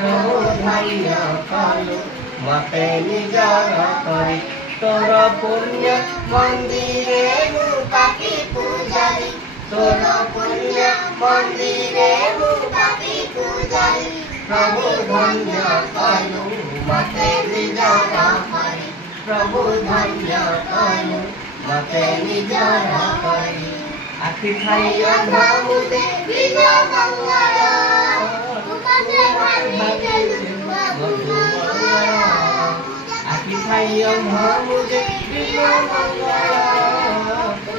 प्रभु धन्य कलु मते निजर करी तोर पुण्य मंदिरे मु पापी पूजारी तोर पुण्य मंदिरे मु पापी पूजारी प्रभु धन्य कलु मते निजर करी प्रभु धन्य कलु मते निजर करी आखि खाई अंधा मुझे विजय मंगल तुमसे भानी मंगल आखि खाई अंधा मुझे विजय मंगल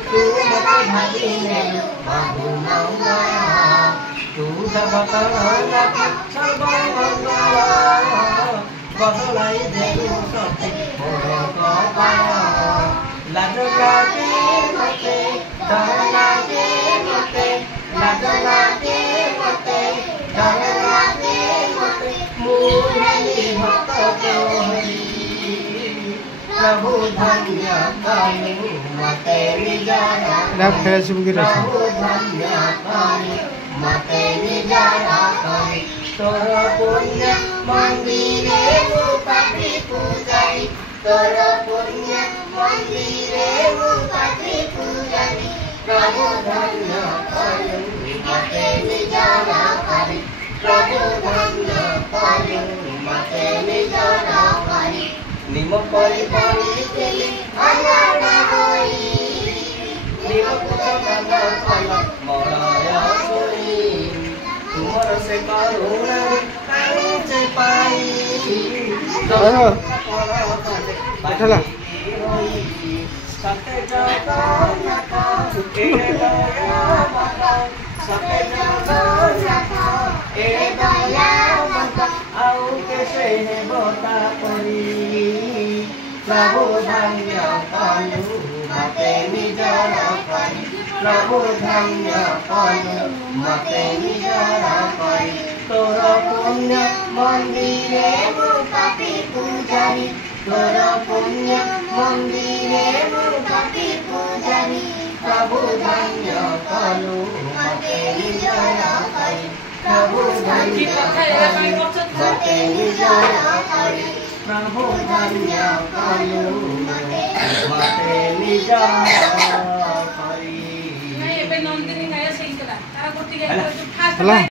तू मते भानी बहु मंगल तू जगत रंगा सर्व मंगल बदलाई देलु सते मोर कपाल लाज लागे मते डर लागे मते लाज लागे मते डर लागे मते मुरली भक्त हरि प्रभु धन्य कलु मते निजर प्रभु धन्य कलु मते निजर करी तोर पुण्य मंदिरे मु पापी पूजारी तोर पुण्य मंदिरे मु पापी पूजारी प्रभु धन्य कलु मते निजर करी प्रभु धन्य कलु मते निजर करी निम परि परि केली अनाथ होई निम कुछ मन फल मरय सोई तुमर से करुणा कांचे पाई बैठला सते जगन्नाथ एड़े दया माता सते जगन्नाथ एड़े दया माता आउ कैसे है बता परी प्रभु धन्य कलु मते निजर करी प्रभु धन्य कलु मते निजर करी तोर पुण्य मंदिरे मु पापी पूजारी तोर पुण्य मंदिरे मु पापी पूजारी प्रभु धन्य कलु मते निजर करी प्रभु धन्य कलु मते निजर करी प्रभु धन्य कलु मते निजर करी।